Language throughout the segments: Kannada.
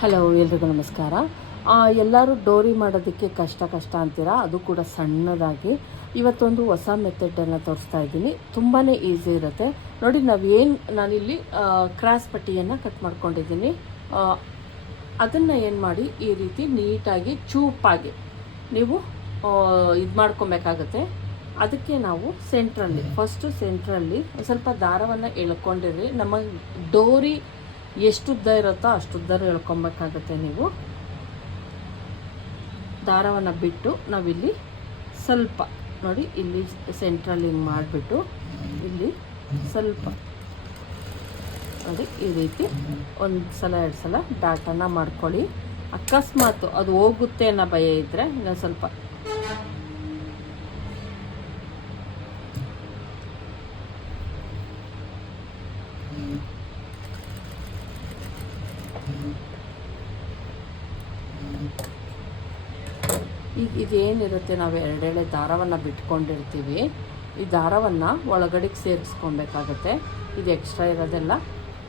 ಹಲೋ ಎಲ್ರಿಗೂ ನಮಸ್ಕಾರ. ಎಲ್ಲರೂ ಡೋರಿ ಮಾಡೋದಕ್ಕೆ ಕಷ್ಟ ಕಷ್ಟ ಅಂತೀರಾ? ಅದು ಕೂಡ ಸಣ್ಣದಾಗಿ. ಇವತ್ತೊಂದು ಹೊಸ ಮೆಥಡನ್ನು ತೋರಿಸ್ತಾ ಇದ್ದೀನಿ. ತುಂಬಾ ಈಸಿ ಇರುತ್ತೆ. ನೋಡಿ, ನಾವೇನು, ನಾನಿಲ್ಲಿ ಕ್ರಾಸ್ ಪಟ್ಟಿಯನ್ನು ಕಟ್ ಮಾಡ್ಕೊಂಡಿದ್ದೀನಿ. ಅದನ್ನು ಏನು ಮಾಡಿ, ಈ ರೀತಿ ನೀಟಾಗಿ, ಚೂಪಾಗಿ ನೀವು ಇದು ಮಾಡ್ಕೊಬೇಕಾಗತ್ತೆ. ಅದಕ್ಕೆ ನಾವು ಸೆಂಟ್ರಲ್ಲಿ ಫಸ್ಟು ಸೆಂಟ್ರಲ್ಲಿ ಸ್ವಲ್ಪ ದಾರವನ್ನು ಎಳ್ಕೊಂಡಿರಿ ನಮ್ಮ ಡೋರಿ ಎಷ್ಟು ಉದ್ದ ಇರುತ್ತೋ ಅಷ್ಟು ಉದ್ದ ಎಳ್ಕೊಬೇಕಾಗತ್ತೆ ನೀವು. ದಾರವನ್ನು ಬಿಟ್ಟು ನಾವಿಲ್ಲಿ ಸ್ವಲ್ಪ, ನೋಡಿ, ಇಲ್ಲಿ ಸೆಂಟ್ರಲಿಂಗ್ ಹಿಂಗೆ ಮಾಡಿಬಿಟ್ಟು ಇಲ್ಲಿ ಸ್ವಲ್ಪ, ನೋಡಿ, ಈ ರೀತಿ ಒಂದು ಸಲ, ಎರಡು ಸಲ ಡಾಟನ್ನು ಮಾಡ್ಕೊಳ್ಳಿ. ಅಕಸ್ಮಾತ್ ಅದು ಹೋಗುತ್ತೆ ಅನ್ನೋ ಭಯ ಇದ್ದರೆ ಇನ್ನೊಂದು ಸ್ವಲ್ಪ ಈಗ ಇದೇನಿರುತ್ತೆ, ನಾವು ಎರಡೆಳೆ ದಾರವನ್ನು ಬಿಟ್ಕೊಂಡಿರ್ತೀವಿ. ಈ ದಾರವನ್ನು ಒಳಗಡೆಗೆ ಸೇರಿಸ್ಕೊಬೇಕಾಗತ್ತೆ. ಇದು ಎಕ್ಸ್ಟ್ರಾ ಇರೋದೆಲ್ಲ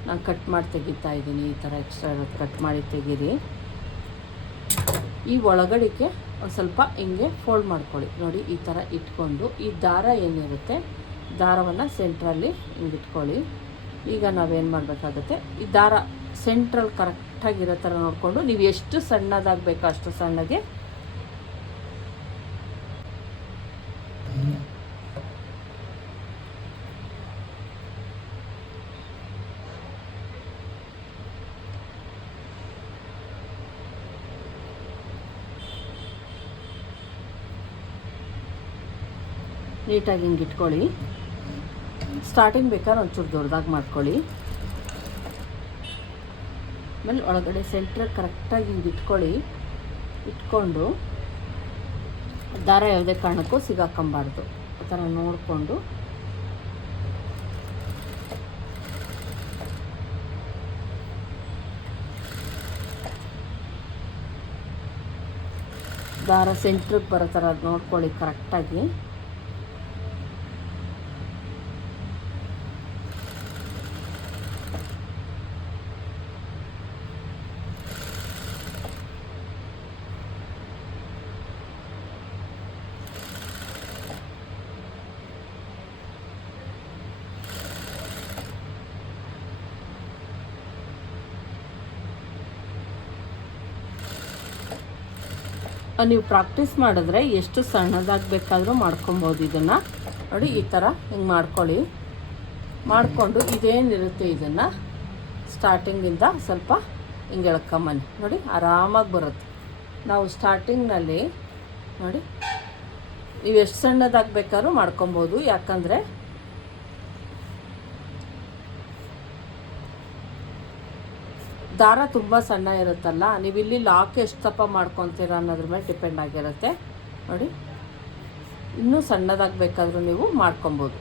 ನಾನು ಕಟ್ ಮಾಡಿ ತೆಗಿತಾ ಇದ್ದೀನಿ. ಈ ಥರ ಎಕ್ಸ್ಟ್ರಾ ಇರೋದು ಕಟ್ ಮಾಡಿ ತೆಗೀರಿ. ಈ ಒಳಗಡೆಗೆ ಒಂದು ಸ್ವಲ್ಪ ಹಿಂಗೆ ಫೋಲ್ಡ್ ಮಾಡ್ಕೊಳ್ಳಿ. ನೋಡಿ, ಈ ಥರ ಇಟ್ಕೊಂಡು ಈ ದಾರ ಏನಿರುತ್ತೆ, ದಾರವನ್ನು ಸೆಂಟ್ರಲ್ಲಿ ಹಿಂಗೆ ಇಟ್ಕೊಳ್ಳಿ. ಈಗ ನಾವೇನು ಮಾಡಬೇಕಾಗುತ್ತೆ, ಈ ದಾರ ಸೆಂಟ್ರಲ್ ಕರೆಕ್ಟಾಗಿರೋ ಥರ ನೋಡಿಕೊಂಡು ನೀವು ಎಷ್ಟು ಸಣ್ಣದಾಗಬೇಕು ಅಷ್ಟು ಸಣ್ಣಗೆ ನೀಟಾಗಿ ಹಿಂಗೆ ಇಟ್ಕೊಳ್ಳಿ. ಸ್ಟಾರ್ಟಿಂಗ್ ಬೇಕಾದ್ರೆ ಒಂಚೂರು ದೊಡ್ಡದಾಗಿ ಮಾಡ್ಕೊಳ್ಳಿ. ಆಮೇಲೆ ಒಳಗಡೆ ಸೆಂಟ್ರ್ ಕರೆಕ್ಟಾಗಿ ಹಿಂಗೆ ಇಟ್ಕೊಳ್ಳಿ. ಇಟ್ಕೊಂಡು ದಾರ ಯಾವುದೇ ಕಾರಣಕ್ಕೂ ಸಿಗಾಕೊಂಬಾರ್ದು. ಆ ಥರ ನೋಡಿಕೊಂಡು. ದಾರ ಸೆಂಟ್ರಿಗೆ ಬರೋ ಥರ ನೋಡ್ಕೊಳ್ಳಿ ಕರೆಕ್ಟಾಗಿ ನೀವು ಪ್ರಾಕ್ಟೀಸ್ ಮಾಡಿದ್ರೆ ಎಷ್ಟು ಸಣ್ಣದಾಗಿ ಬೇಕಾದರೂ ಮಾಡ್ಕೊಬೋದು ಇದನ್ನು. ನೋಡಿ, ಈ ಥರ ಹಿಂಗೆ ಮಾಡ್ಕೊಳ್ಳಿ. ಮಾಡಿಕೊಂಡು ಇದೇನಿರುತ್ತೆ ಇದನ್ನು? ಸ್ಟಾರ್ಟಿಂಗಿಂದ ಸ್ವಲ್ಪ ಹಿಂಗೆ ಎಳ್ಕೊಂಬನ್ನಿ ನೋಡಿ, ಆರಾಮಾಗಿ ಬರುತ್ತೆ. ನಾವು ಸ್ಟಾರ್ಟಿಂಗ್ನಲ್ಲಿ ನೋಡಿ ನೀವು ಎಷ್ಟು ಸಣ್ಣದಾಗಬೇಕಾದ್ರೂ ಮಾಡ್ಕೊಬೋದು. ಯಾಕಂದರೆ ದಾರ ತುಂಬ ಸಣ್ಣ ಇರುತ್ತಲ್ಲ ನೀವು ಇಲ್ಲಿ ಲಾಕ್ ಎಷ್ಟು ತಪ್ಪ ಮಾಡ್ಕೊತೀರ ಅನ್ನೋದ್ರ ಮೇಲೆ ಡಿಪೆಂಡ್ ಆಗಿರುತ್ತೆ. ನೋಡಿ, ಇನ್ನೂ ಸಣ್ಣದಾಗಿ ಬೇಕಾದರೂ ನೀವು ಮಾಡ್ಕೊಬೋದು.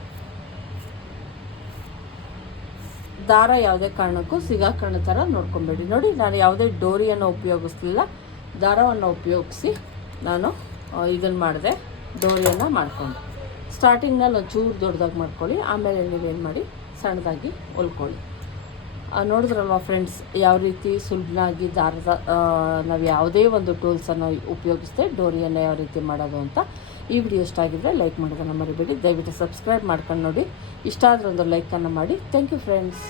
ದಾರ ಯಾವುದೇ ಕಾರಣಕ್ಕೂ ಸಿಗಾಕಣ ಥರ ನೋಡ್ಕೊಬೇಡಿ. ನೋಡಿ, ನಾನು ಯಾವುದೇ ಡೋರಿಯನ್ನು ಉಪಯೋಗಿಸ್ಲಿಲ್ಲ. ದಾರವನ್ನು ಉಪಯೋಗಿಸಿ ನಾನು ಇದನ್ನು ಮಾಡಿದೆ, ಡೋರಿಯನ್ನು ಮಾಡ್ಕೊಂಡು. ಸ್ಟಾರ್ಟಿಂಗ್ನಲ್ಲಿ ಒಂದು ಚೂರು ದೊಡ್ಡದಾಗಿ ಮಾಡ್ಕೊಳ್ಳಿ, ಆಮೇಲೆ ನೀವೇನು ಮಾಡಿ, ಸಣ್ಣದಾಗಿ ಹೊಲ್ಕೊಳ್ಳಿ. ನೋಡಿದ್ರಲ್ವ ಫ್ರೆಂಡ್ಸ್ ಯಾವ ರೀತಿ ಸುಲಭನಾಗಿ ದಾರದ ನಾವು ಯಾವುದೇ ಒಂದು ಟೂಲ್ಸನ್ನು ಉಪಯೋಗಿಸ್ದೆ ಡೋರಿಯನ್ನು ಯಾವ ರೀತಿ ಮಾಡೋದು ಅಂತ ಈ ವಿಡಿಯೋ ಇಷ್ಟ ಆಗಿದ್ರೆ ಲೈಕ್ ಮಾಡೋದನ್ನು ಮರಿಬೇಡಿ. ದಯವಿಟ್ಟು ಸಬ್ಸ್ಕ್ರೈಬ್ ಮಾಡ್ಕೊಂಡು ನೋಡಿ. ಇಷ್ಟ ಆದರೆ ಒಂದು ಲೈಕನ್ನು ಮಾಡಿ. Thank you friends